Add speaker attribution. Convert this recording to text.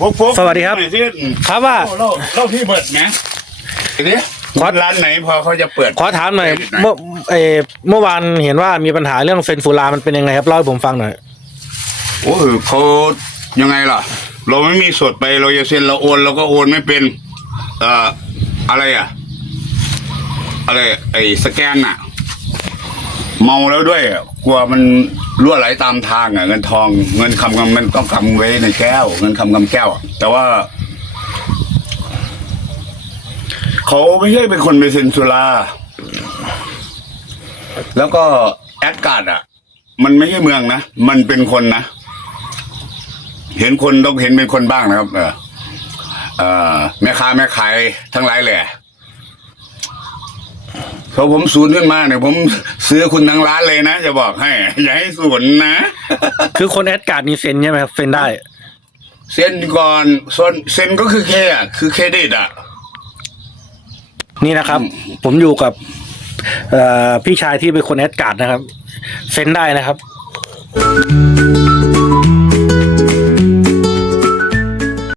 Speaker 1: ฟุกฟุก
Speaker 2: สวัสดีครับ
Speaker 1: หน่อยสิ
Speaker 2: ครับว่า
Speaker 1: เล่าเล่าที่เปิดนะทีนี้
Speaker 2: ขอ
Speaker 1: ร้านไหนพอเขาจะเปิด
Speaker 2: ขอถามหน่อยเมื่อเออเมื่อวานเห็นว่ามีปัญหาเรื่องเซนฟูรามันเป็นยังไงครับเล่าให้ผมฟังหน่อย
Speaker 1: โอ้ยเขายังไงล่ะ เราไม่มีสดไปเราจะเซ็นเราโอนเราก็โอนไม่เป็นเอ่ออะไรอะ อะไรไอ้สแกนอะ เมาแล้วด้วยกลัวมันรั่วไหลตามทางอะ เงินทอง เงินคำกำมันต้องคำไว้ในแก้ว เงินคำกำแก้ว แต่ว่าเขาไม่ใช่เป็นคนไปเซ็นสุราแล้วก็แอดการ์ดอะ มันไม่ใช่เมืองนะมันเป็นคนนะเห็นคนต้องเห็นเป็นคนบ้างนะครับ เออแม่ค้าแม่ขายทั้งหลายแหละ พอผมศูนย์ขึ้นมาเนี่ยผมซื้อคุณทั้งร้านเลยนะจะบอกให้ อย่าให้ศูนย์นะ
Speaker 2: คือคนแอดการ์ดนี่เซ็นใช่ไหมครับเซ็นได้
Speaker 1: เซ็นก่อนส่วนเซ็นก็คือเคอะคือเครดิตอะ
Speaker 2: นี่นะครับ ผมอยู่กับ เอ่อพี่ชายที่เป็นคนแอดการ์ดนะครับ เซ็นได้นะครับ